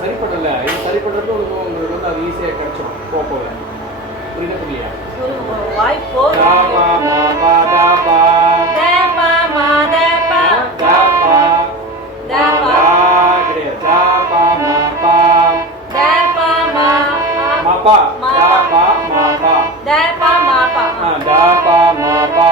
sari pedal lah ini sari pedal tuh Dapa dapa. Dapa dapa. Dapa dapa.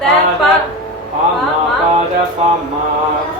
Pada, Pada, Pada, Pada, Pada, Pada,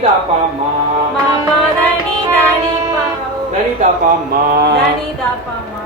da pa ma. Ma pa da ni da ni pa. Da ni da pa ma. Da ni da pa ma.